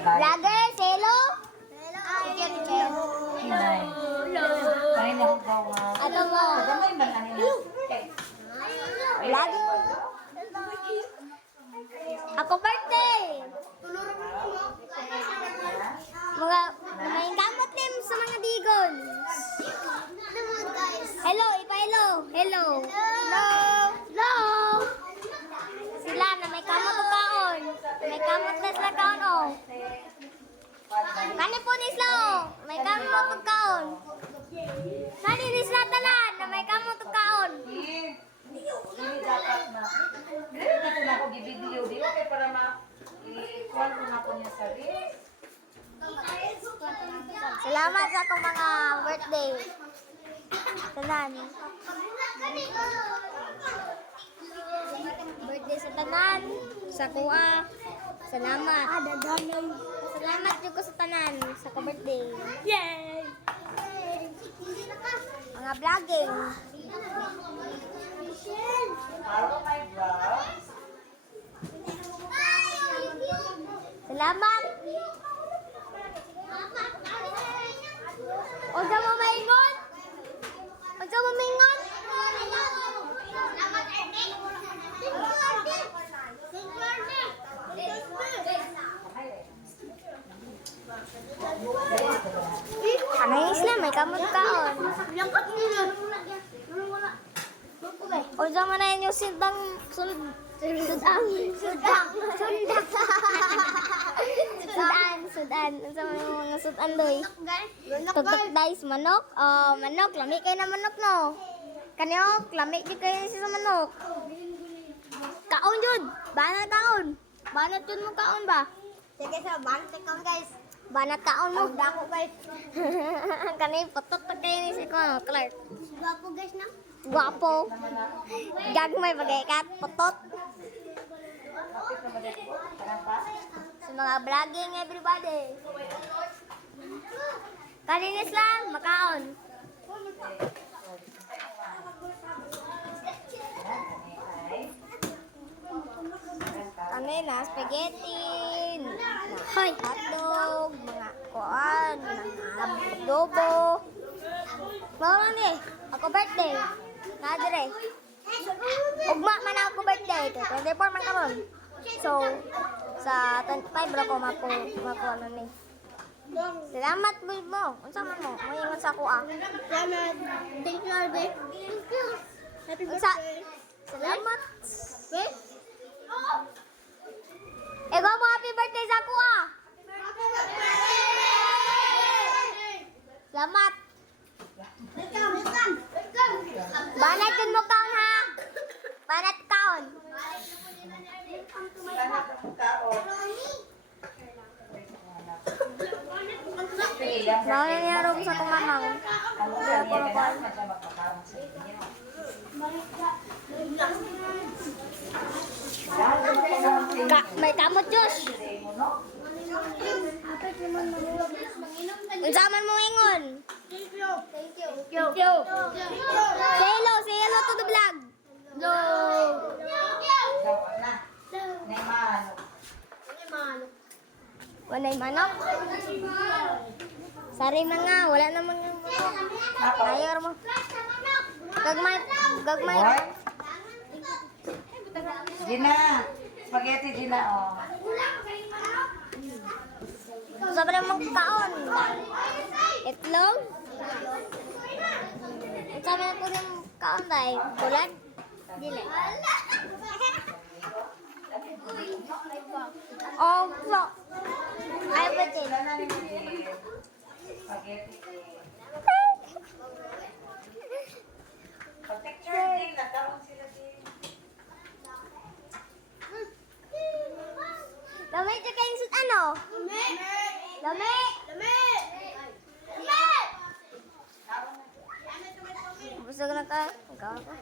Vlogger, hello? Hello. Hinay. Kain na akong gawa. Ano mo? Gamay man ang ina. Vlogger. Ako birthday. Mga may gamot din sa mga digon. Hello, ipa-hello. Hello. Hello. Hello. Sila na may kamot o kaon. May kamot na sila kaon o. Kani po ni Slo. May kamot o kaon. Kani ni sila tanan na may kamot o kaon. Hindi dapat na. Hindi na ko na ako gibideo. Di okay para i-call ko na ko niya sa rin. Salamat sa akong mga birthday. Tanan. Birthday sa tanan. Sa kuha. Salamat. Salamat yung ko sa tanan. Sa ka-birthday. Yay! Mga vlogging. Oh my God. Salamat. O sa mo maingon? O sa mo maingon? Ano yung isla? May kamot kaon. O sa mo na yun yung sundang sundang sudan sa mga sudan doy. Tugtog dice manok. Oh, manok lami kay na manok no. Kanyo lami di kay sa manok. Kaon jud. Banat kaon. Banat jud mo kaon ba? Sige sa banat kaon guys. Banat kaon mo. Dako guys. Kani potot pa kay ni si ko Clark. Dako guys na. Guwapo. Gagmay bagay kat potot. Sa mga vlogging everybody. Kalinis lang, makaon. Kami na spaghetti, na hotdog, mga kuan, mga adobo. Mga lang eh, ako birthday. Nadire. Ugma man ako birthday. 24 man karon. So, sa 25 ra ko mako ano ni. Salamat mo. Unsa man mo? Moingon sa kuha. Salamat. Thank you, Arbe. Happy Unsa? birthday. Salamat. Wait. Ego mo happy birthday sa kuha. Salamat. Welcome. Banat yun mo kaon ha. Banat kaon. Lahat ng tao. Mga nangyaro ko sa kumamang. Ano sa niya, kailangan na siya magpakaroon sa inyo. May kamot Diyos. Unsa man mo ingon? Thank you. Thank you. Say hello to the vlog. Hello. Dapat na. Neymar. Walay manok. Sari na nga, wala naman yung Ako. Ayaw mo. Gagmay. Boy. Gina. Spaghetti Gina, oh. Sobrang magkaon. Itlog. Sabi na po yung kaon tayo. Bulat. Dili. Oh, so. Ay, pwede. Wala na ni Spaghetti. Pag-picture din, nagkaroon sila din. Lamay siya kayong sut ano? Lamay. Busog na ka. Ikaw ako.